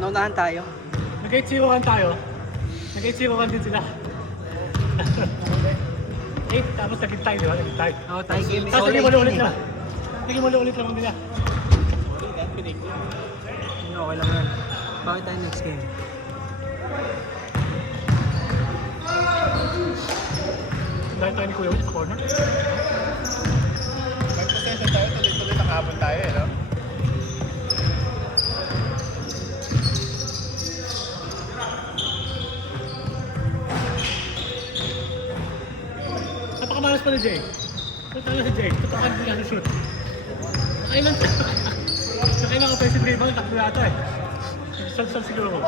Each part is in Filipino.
Naunahan tayo. Nag-8-0 tayo. Nag-8-0 din sila. 8, tapos naging tie, di ba? Naging tie. Oo, tayo game. Tapos naging ulit lang. Naging ulit lang nila. Okay lang yan. Bakit tayo next game? Dahil tayo ni Kuya Will sa corner. May possession tayo, tuloy-tuloy nakabon tayo eh, no? Napakamalas pa ni Jay. Punta na si Jay. Tupakan nila sa shoot. Nakailan siya. Nakailan ko tayo si Draymond. Takbo yata eh. Sal-sal siguro.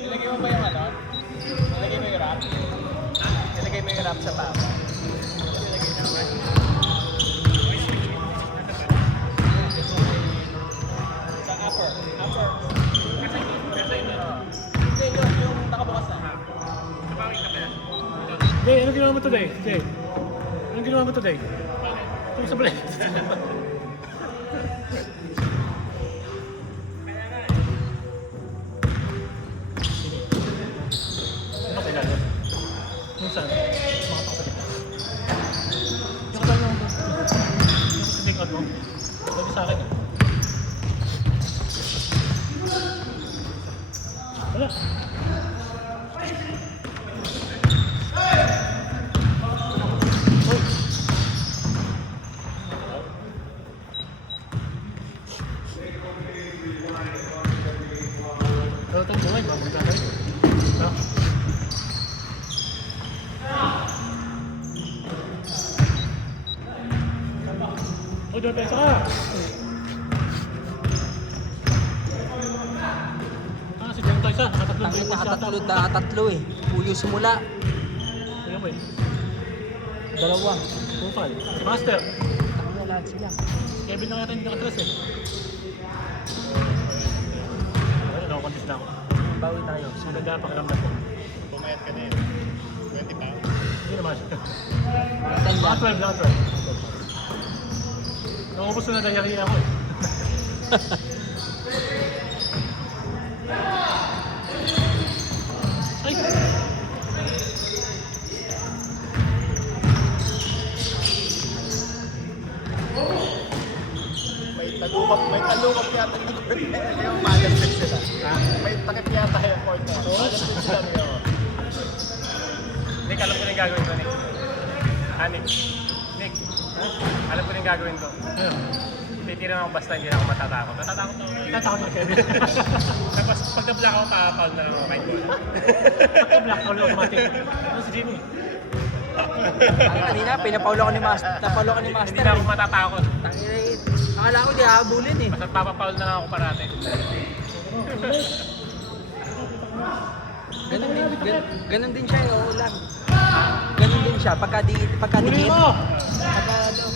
Nilagay mo ba yung ano? Nilagay mo yung wrap? Nilagay mo yung wrap sa tao? Sa upper. Upper. Hindi, yung nakabukas na. Jay, anong ginawa mo today? Jay? Anong ginawa mo today? Kung sa balik. Ano kasi lalo? Kung saan? Yung kasama mo. Yung sa tingkad mo. Sabi sa akin. Wala. Pero itong buhay, bago na tayo. Ha? O, depensa ka! Si Jento isa, nakatatlong Tangin tayo nakatatlo na tatlo eh. Puyo simula. Ayun mo eh. Dalawa. Kupal. Si Master. Tangin na lahat sila. Si Kevin na nga tayo hindi nakatras eh. Ayun, nakakondis na ako. Bawi tayo. Maganda pakiramdam ko. Pumayat ka na yun. 20 pounds. Hindi naman. Time Mga lang. 12 lang, 12. Nakubos na diarrhea ako eh. Ay! May talukap yata yung court na yun. Yung magastig sila. May takip yata yung court na. Magastig sila yun. Nick, alam ko na yung gagawin ko, Nick. Nick. Nick, alam ko na yung gagawin ko. Ayun. Titira ako basta hindi na ako matatakot. Natatakot ako. Tatakot na Kevin. Tapos pag na-block ako, pa-foul na lang ako kahit goal. Pagka-black hole automatic. Ano si Jimmy? Kanina, pinapaulo ko ni Master. Napaulo ko ni Master. Hindi na ako matatakot. Tangin na eh. Akala ko di hahabulin eh. Basta papafoul na lang ako parate. Ganun din siya eh. Oo lang. Ganun din siya. Pagkadikit. Huli mo! Pagka ano.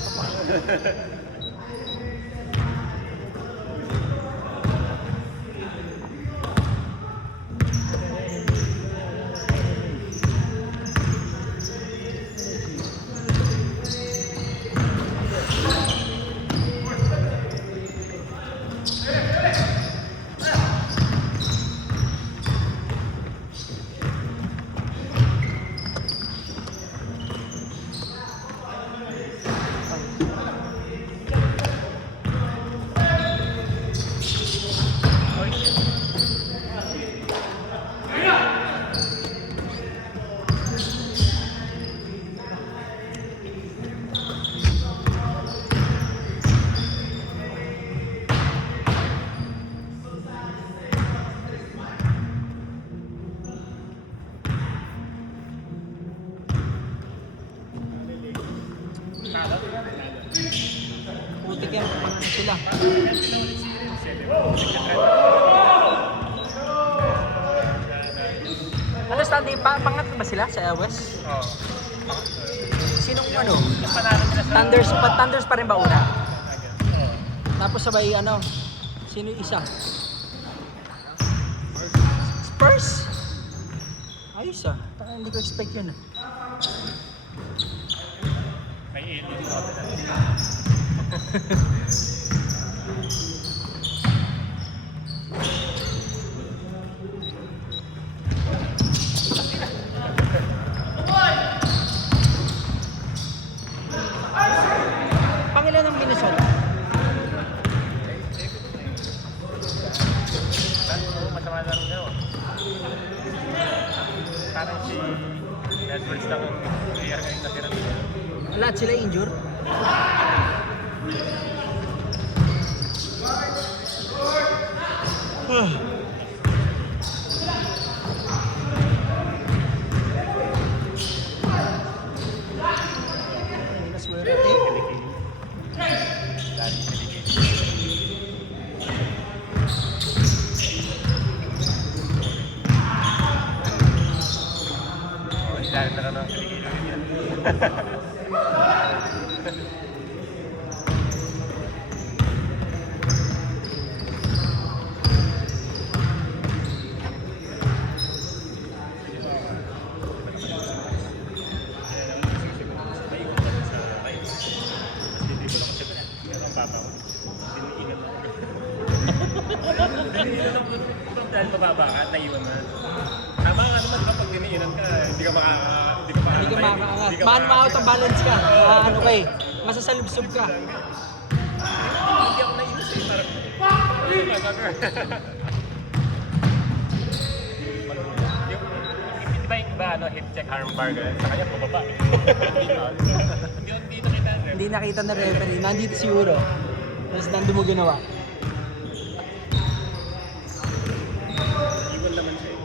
Putik yan. Ano sila? Ano standing? Pangatlo ba sila sa West? Oo. Sinong ano? Mas panalo nila sa... Thunders pa rin ba una? Tapos sabay ano? Sino yung isa? Spurs? Ayos ah. hindi ko expect yun. May alien sa kapila. Pangilan ng Minnesota? Masama lang nyo. Parang si Edwards lang ang player ngayon natira nila. Lahat sila injured? Hindi na swerte. Dahil Pilipino. Dahil na ng Pilipino. Dahil pababa ka at naiwan na. Tama nga naman, diba, pag diniinan ka, hindi ka makakaangat. Hindi ka makakaangat. Ma-out of balance ka. Ano ka eh. Masasalubsob ka. Hindi ako naiwas eh, parang... Di ba yung iba, ano, hip check armbar ka? Sa kanya, pababa. Hindi nakita ang ref. Hindi nakita na referee. Nandito siguro. Tapos nandun mo ginawa. Iwan naman siya eh.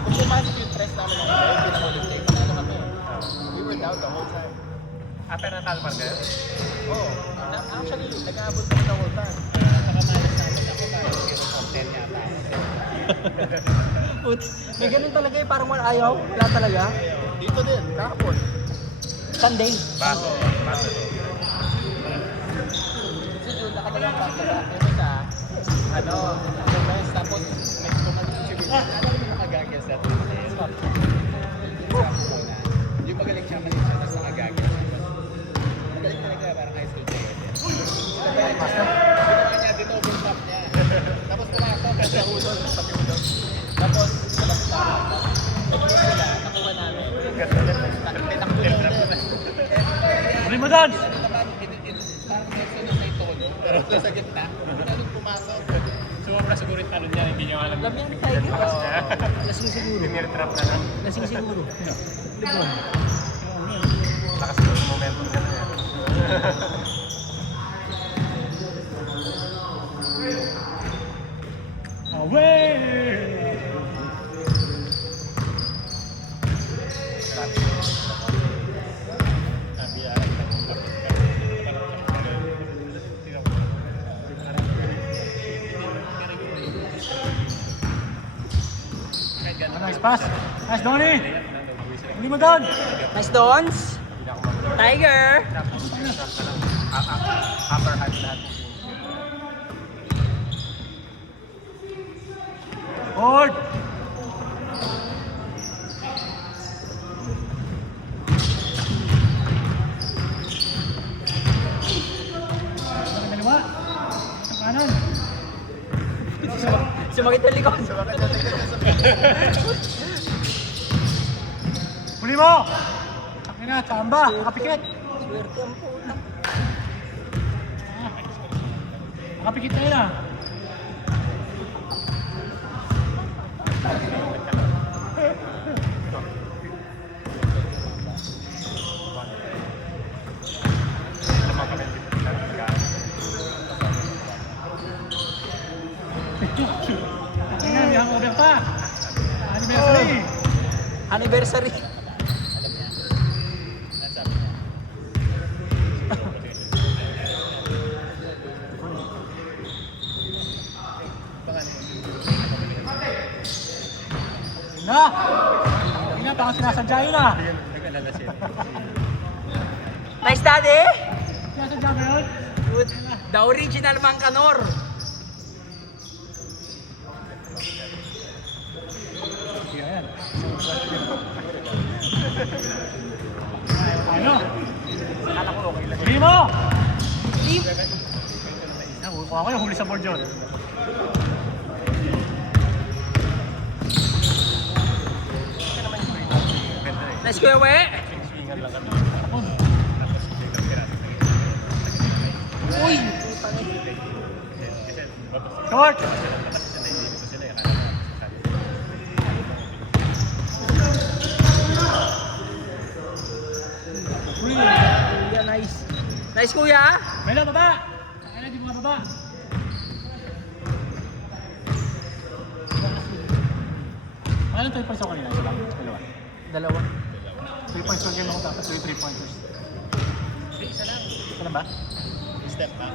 Kung pumasok yung tres namin ng iba, yung pinangulit tayo, panalo kami. We were down the whole time. Pero natalo pa kayo? Oo. Actually, nag-aabot kami the whole time. Nakamalas namin ako tayo. Pero top 10 yata. Put, may ganun talaga eh. Parang wala ayaw. Wala talaga. Dito din, kahapon. Sunday. Baso to. Kasi doon nakatalang back-to-back. Yung isa, ano, yung best, tapos next ko mag-sibit. Alam mo nakagagas na ito. Yung magaling siya mali siya, tapos nakagagas. Magaling talaga, parang high school player. Ginawa niya, dinoble top niya. Tapos pumasok, kasi ulol, pati ulol. Tapos, malapit na ako. Nag-miss sila, nakuha namin. Nakakita Ano mo doon? parang next na may tono, pero sa gitna, nung pumasok. Sumobra siguro yung talon niya, hindi niya alam. Alam yan, Tiger. Lakas niya. Lasing siguro. Tinir-trap na lang. Lasing siguro. Lebron. Lakas siguro yung momentum niya na yan. Away! Nice pass. Nice, Donnie. Hindi mo doon. Nice Dons. Tiger. Upper hand lahat. Hold. Dalawa. Sa kanan. Sumakit ang likod. Huli mo. Takin na, tsamba. Nakapikit. Swerte ang puta. Nakapikit tayo na. Anniversary. Ang sabi niya. Na! Hindi na, baka sinasadya yun ah. Nag-alala siya. Nice daddy! Sinasadya ba yun? Dude, the original Mangkanor. Yan. Ano? Akala ko okay lang. Huli mo! Team. Yan, kuha ko yung huli sa board yun. Nice Kuya We. Swingan lang kami. Tapos, Tapos biglang piraso. Uy! Kasi babas short! kasi sa naisip ko sila. Akala ko Uy! Kuya, nice. Nice Kuya. Melo, baba! Kaya na, di mga baba. Ano 3 points ako kanina? Isa lang? Dalawa. Dalawa. 3 points lang game ako dapat. 3 pointers. isa lang. Isa lang ba? Step back.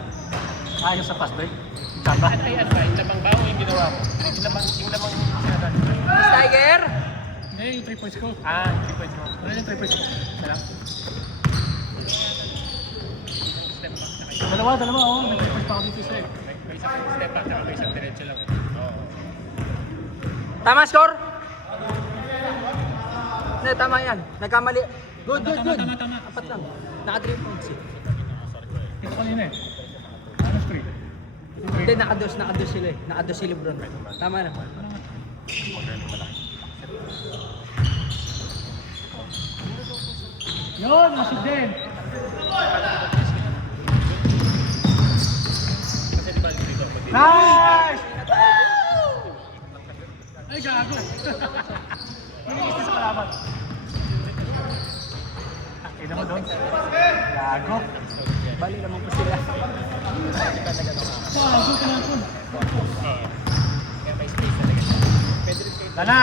Ayos sa fast break. Chamba. Ay, ano ba? Yung labang bawo yung ginawa mo. Yung lamang sinasabi. Nice Tiger. Hindi, yung 3 points ko. 3 points mo. Ano yung 3 points ko? Isa lang. Step back. Dalawa, oh. May 3 points pa ako dito isa eh. May isang step back, saka may isang diretso lang. Oo. Tama score? Hindi, tama yan. Nagkamali. Good, good, good. Tama. Apat lang. Naka 3 points eh. Ito kanina eh. Ano 3? Hindi, nakados sila eh. Nakados si Lebron. Tama na. Yun, masig din. Kasi di ba dito ako dito? Nice! Ay, gago. Nililis na sa kalaban. Ina mo doon. Gago. Bali naman po sila. Gago, tinapon. Kaya may space talaga. Pwede rin kayo. Lana!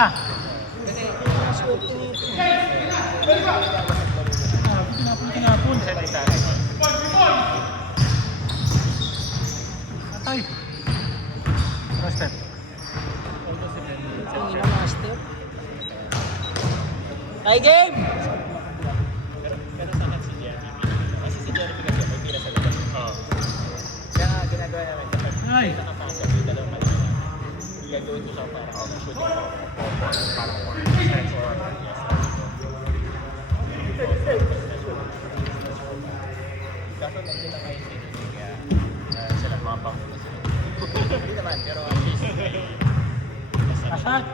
Tinapon. Kasi may isa. Atay. First step. Ang ina master. Tie game! Pero sa akin si Jeremy. Kasi si Jeremy kasi may tira sa labas. Oo. Kaya ginagawa namin kapag Ay. nakapasok yung dalawang malaki na gagawin ko siya para shooting ko. Parang stretch or kaso nandiyan na kayo sa inyo. Kaya sila mga pangulo sila. Hindi naman, pero at least Asad.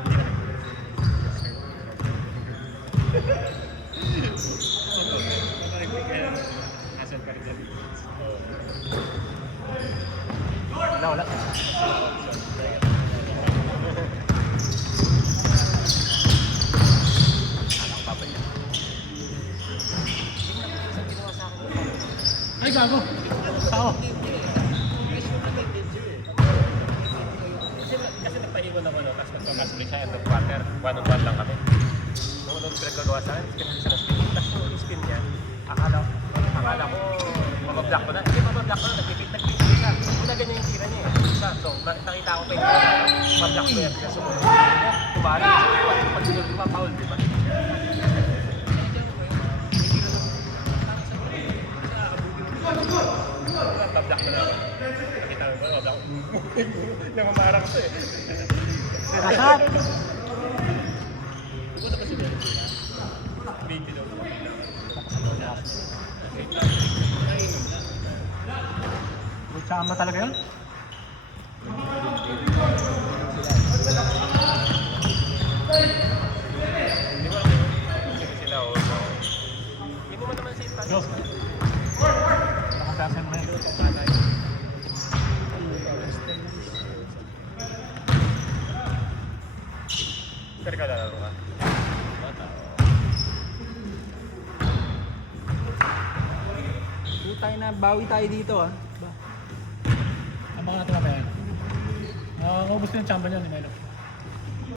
asal pa rin dyan. Wala. Ay, gago. Tao. Kasi nagpaiwan ako, no? Tapos nagpapasok siya, end of quarter, 1-on-1 lang kami. Nung pinagagawa sa akin, kasi sa spin. Tapos yung spin niya, akala ko, mabablock ko na. Hindi, mabablock ko na, nagpipit siya. Hindi na ganyan yung tira niya eh. Isa, so, nakita ko pa yung mabablock ko yan. Kasi sumunod. Tumali. Pag sunod, paul, di ba? Mabablock ko na. Nakita ko, mabablock ko. Namamarang ko eh. Asad. Pupunta ba si Bel? Big below. Chamba talaga yun? Di ba? Sila o. Hindi mo naman sa impact. Yo. Nakatasan mo yun. Pero ka lalaro ka. Tayo na, bawi tayo dito ah. Ang mga natin na ba yan? Ubus na yung chamba niya ni Melo.